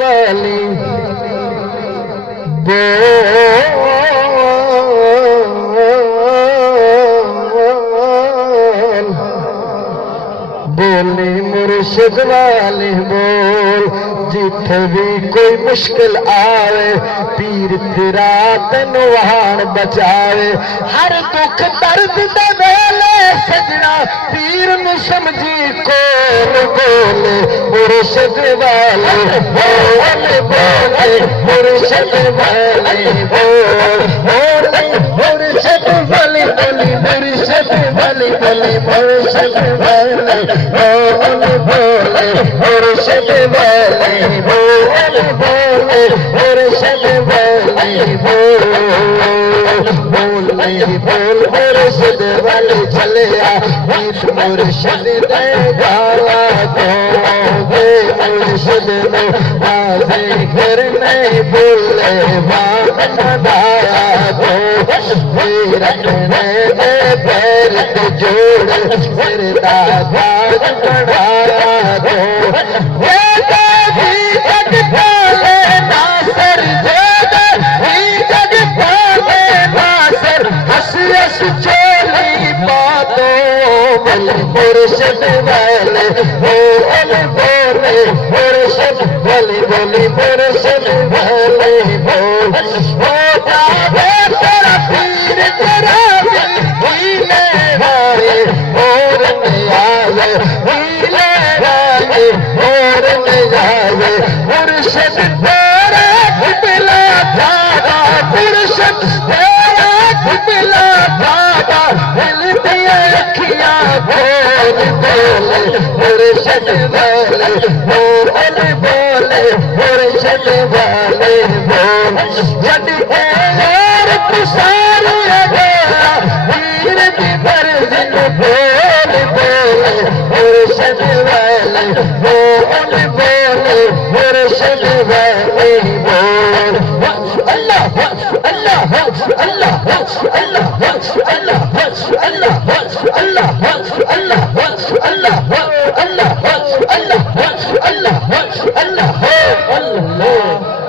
والی بولی مرشد والی بول جتھے بھی کوئی مشکل آوے پیر تیرا تینو وہاں بچاوے ہر دکھ درد دے ویلے سجنا پیر نو سمجھی کول بولے مرشد والے بول بولے مرشد والے بول بولے مرشد والے بولی مرشد والے بولی مرشد والے بول بولے مرشد والے بول بولے مرشد والے بول بول مرشد والے چلے آت مرشد دے گالا دو دے مرشد نے آزے گھر نہیں بھولے مان دایا دو رکھنے دے پیر تے جوڑ سر دادا کڑایا دو مرشد والے بول بولے مرشد والے بولی مرشد والے بول تیرا پیر تیرا ہیلے والے اور نیازے ہیلے والے اور نیازے مرشد تیرا بلا دادا مرشد تیرا بلا دادا ہلتی اکھیاں بول بولے مرشد والے بول بولے مرشد والے بول جد اور سارے گیا پیر کی برز بول بولے مرشد والے بول بولے مرشد والے بول اللہ اللہ اللہ اللہ اللہ اللہ اللہ اللہ اللہ